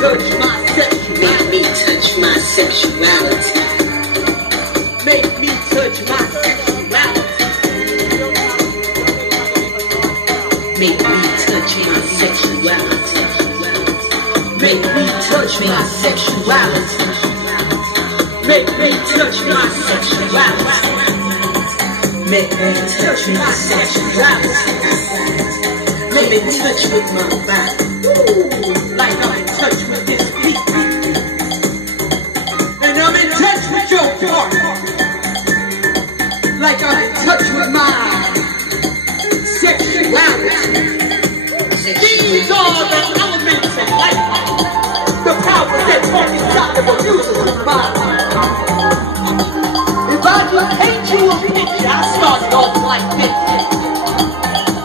touch my sexuality. Make me touch my sexuality. Make me touch my sexuality. Make me touch my sexuality. Make me touch my sexuality. Make me touch my sexuality. Make me touch my sexuality. Let me touch with my body. Like I'm in touch with this beat. And I'm in touch with your heart. Like I'm in touch with my sexuality. These are the elements in life. The powers that talk inside of a musical mind. If I just paint you a picture, I started off like this.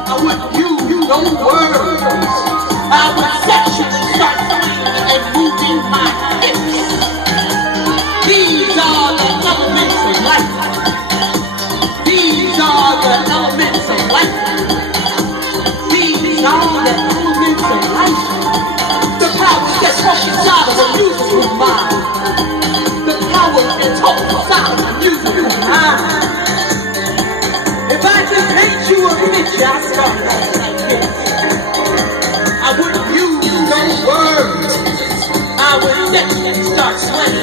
I wouldn't use no words. I would sexually start swinging and moving my hips. These are the elements of life. These are the elements of life. These are the elements of life. The powers that talk inside of a musical mind. The powers that talk inside of a musical mind. If I just paint you a picture, I start off like this. I wouldn't use no words. I would definitely start sweating.